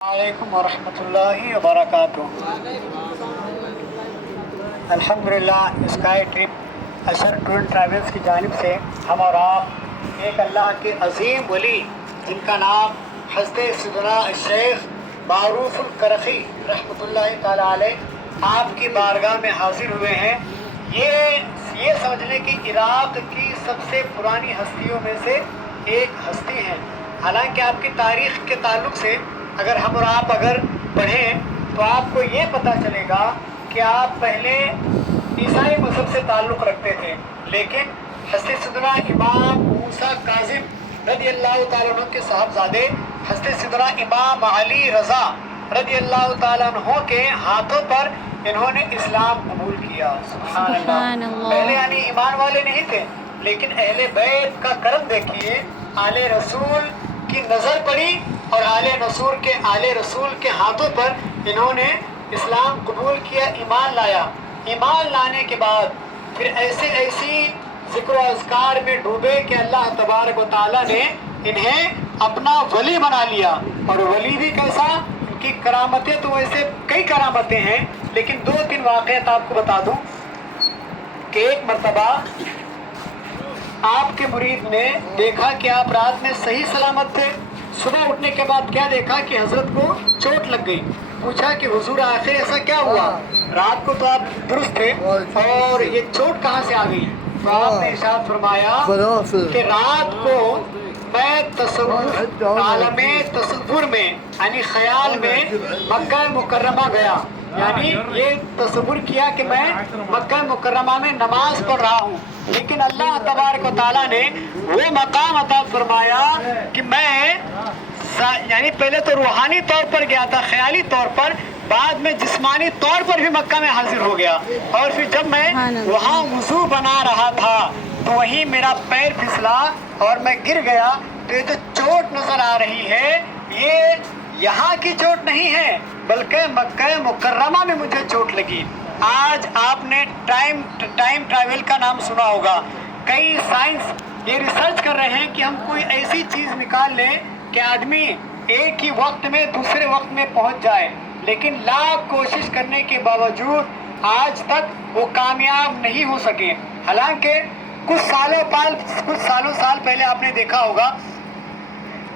वालेकुम वरहमतुल्लाहि वबरकातुह। अल्हम्दुलिल्लाह स्काई ट्रिप अशर टूर ट्रैवल्स की जानिब से हम और आप एक अल्लाह के अजीम वली जिनका नाम हज़रत सैयदना शेख मारूफुल करखी रहमतुल्लाहि ताला अलैह आपकी बारगाह में हाजिर हुए हैं। ये समझने की इराक़ की सबसे पुरानी हस्तियों में से एक हस्ती हैं। हालांकि आपकी तारीख़ के ताल्लुक़ से अगर हम और आप पढ़ें तो आपको ये पता चलेगा कि आप पहले ईसाई मज़हब से ताल्लुक़ रखते थे, लेकिन हज़रत सैयदना इमाम मूसा काज़िम रज़ियल्लाहु ताला अन्हु के साहबजादे हज़रत सैयदना इमाम अली रज़ा रज़ियल्लाहु ताला अन्हु के हाथों पर इन्होंने इस्लाम कबूल किया। सुभान अल्लाह। पहले यानी ईमान वाले नहीं थे, लेकिन अहले बैत का करम देखिए। आले रसूल की नज़र पड़ी और आले रसूल के हाथों पर इन्होंने इस्लाम कबूल किया, ईमान लाया। ईमान लाने के बाद फिर ऐसी ज़िक्र अज़कार में डूबे कि अल्लाह तबारक व तआला ने इन्हें अपना वली बना लिया। और वली भी कैसा, उनकी करामतें तो वैसे कई करामतें हैं, लेकिन 2-3 वाक़यात आपको बता दूं कि एक मरतबा आपके मुरीद ने देखा कि आप रात में सही सलामत थे। सुबह उठने के बाद क्या देखा कि हजरत को चोट लग गई। पूछा कि हुजूर आखिर ऐसा क्या हुआ, रात को तो आप दुरुस्त थे और ये चोट कहाँ से आ गई। तो आपने इरशाद फरमाया कि रात को मैं आलमे तसव्वुर में यानी ख्याल में मक्का मुकर्रमा गया, यानी ये तसव्वुर किया कि मैं मक्का मुकर्रमा में नमाज पढ़ रहा हूँ, लेकिन अल्लाह तबारक व तआला ने वो मकाम अता फरमाया कि मैं यानी पहले तो रूहानी तौर पर गया था, ख्याली तौर पर, बाद में जिस्मानी तौर पर भी मक्का में हाजिर हो गया। और फिर जब मैं वहाँ वुज़ू बना रहा था तो वहीं मेरा पैर फिसला और मैं गिर गया। तो ये जो चोट नज़र आ रही है ये यहाँ की चोट नहीं है, बल्कि मक्का मुकर्रमा में मुझे चोट लगी। आज आपने टाइम ट्रैवल का नाम सुना होगा। कई साइंस ये रिसर्च कर रहे हैं कि हम कोई ऐसी चीज़ निकाल लें कि आदमी एक ही वक्त में दूसरे वक्त में पहुंच जाए, लेकिन लाख कोशिश करने के बावजूद आज तक वो कामयाब नहीं हो सके। हालांकि कुछ सालों साल पहले आपने देखा होगा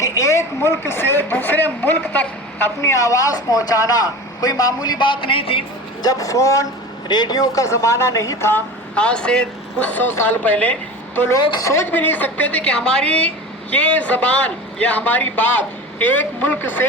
कि एक मुल्क से दूसरे मुल्क तक अपनी आवाज़ पहुंचाना कोई मामूली बात नहीं थी। जब फ़ोन रेडियो का ज़माना नहीं था, आज से कुछ 100 साल पहले, तो लोग सोच भी नहीं सकते थे कि हमारी ये ज़बान या हमारी बात एक मुल्क से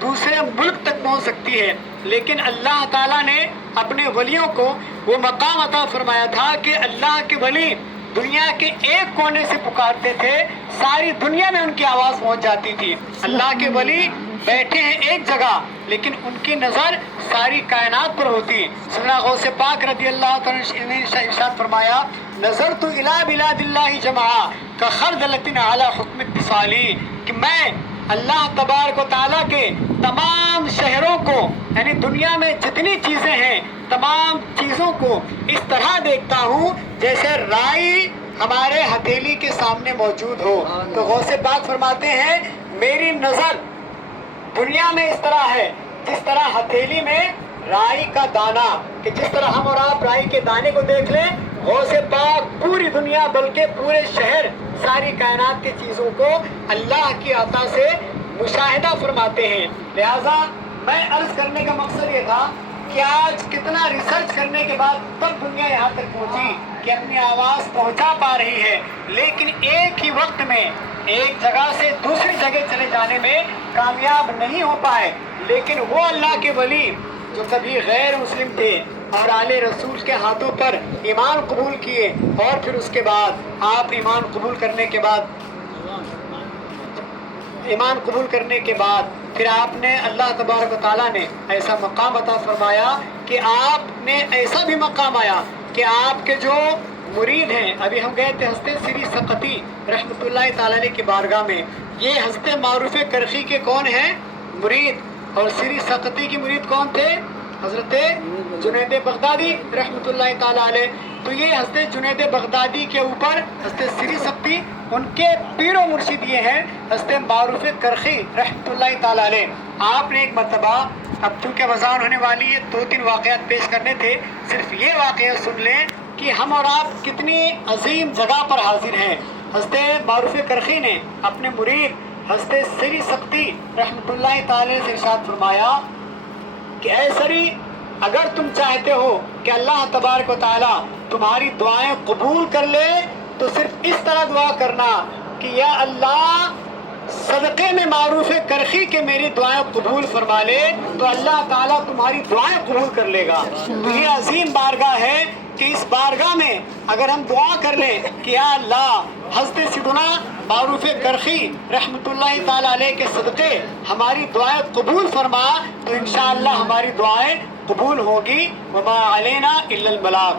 दूसरे मुल्क तक पहुंच सकती है। लेकिन अल्लाह ताला ने अपने वलियों को वो मकाम अता फरमाया था कि अल्लाह के वली दुनिया के एक कोने से पुकारते थे, सारी दुनिया में उनकी आवाज़ पहुंच जाती थी। अल्लाह के वली बैठे हैं एक जगह, लेकिन उनकी नज़र सारी कायनात पर होती। सैयदना गौसे पाक रज़ियल्लाहु ताला ने इरशाद फरमाया, नज़रतु इला बिलादिल्लाहि जमा का खरदलतिन अला हुक्म इत्तिसाली, कि मैं अल्लाह तबारक व तआला के तमाम शहरों को यानी दुनिया में जितनी चीज़ें हैं तमाम चीज़ों को इस तरह देखता हूँ जैसे राई हमारे हथेली के सामने मौजूद हो। तो गौसे पाक फरमाते हैं, मेरी नज़र दुनिया में इस तरह है जिस तरह हथेली में राई का दाना, कि जिस तरह हम और आप राई के दाने को देख लें, गौसे पाक पूरी दुनिया बल्कि पूरे शहर सारी कायनात की चीज़ों को अल्लाह की अता से मुशाहिदा फरमाते हैं। लिहाजा मैं अर्ज़ करने का मकसद ये था कि आज कितना रिसर्च करने के बाद तब दुनिया यहाँ तक पहुँची कि अपनी आवाज़ पहुँचा पा रही है, लेकिन एक ही वक्त में एक जगह से दूसरी जगह चले जाने में कामयाब नहीं हो पाए। लेकिन वो अल्लाह के वली जो कभी गैर मुस्लिम थे और आले रसूल के हाथों पर ईमान कबूल किए, और फिर उसके बाद आप ईमान कबूल करने के बाद फिर आपने अल्लाह तबारक व तआला ने ऐसा मकाम अता फरमाया कि आपने ऐसा भी मकाम आया कि आपके जो मुरीद हैं, अभी हम गए थे हज़रत श्री सकती रहमतुल्लाहि ताला अलैह की बारगाह में। ये हज़रत मारूफ करखी के कौन हैं मुरीद, और श्री सकती की मुरीद कौन थे, हज़रत जुनैद बगदादी रहमतुल्लाहि ताला अलैह। تو یہ حضرت جنید بغدادی کے اوپر حضرت سری سختی ان کے پیر و مرشد یہ ہیں حضرت معروف کرخی رحمۃ اللہ تعالیٰ علیہ. آپ نے ایک مرتبہ، اب چونکہ وضاحت ہونے والی ہے 2-3 واقعات پیش کرنے تھے، صرف یہ واقعہ سن لیں کہ ہم اور آپ کتنی عظیم جگہ پر حاضر ہیں. حضرت معروف کرخی نے اپنے مرید حضرت سری سختی رحمۃ اللہ تعالی سے ارشاد فرمایا کہ اے سری، اگر تم چاہتے ہو کہ اللہ تبارک و تعالیٰ تمہاری دعائیں قبول کر لے تو صرف اس طرح دعا کرنا کہ یا اللہ صدقے میں معروف کرخی کے میری دعائیں قبول فرما لے، تو اللہ تعالیٰ تمہاری دعائیں قبول کر لے گا. تو یہ عظیم بارگاہ ہے کہ اس بارگاہ میں اگر ہم دعا کر لیں کہ یا اللہ حضرت سیدنا معروف کرخی رحمۃ اللہ تعالیٰ علیہ کے صدقے ہماری دعائیں قبول فرما، تو انشاءاللہ ہماری دعائیں قبول ہوگی. وما علینا الا البلاغ.